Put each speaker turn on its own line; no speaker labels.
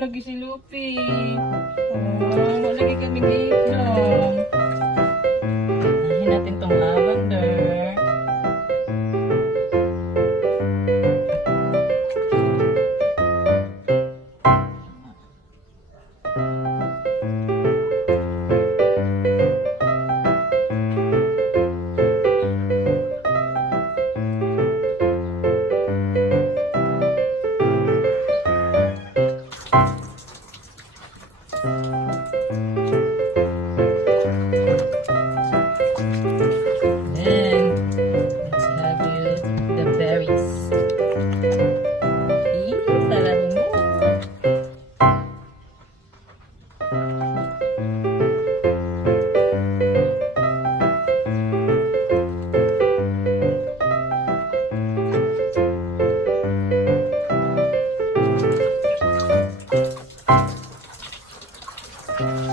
lagi si Lupi. Ano lagi kami gate lang. Thank you.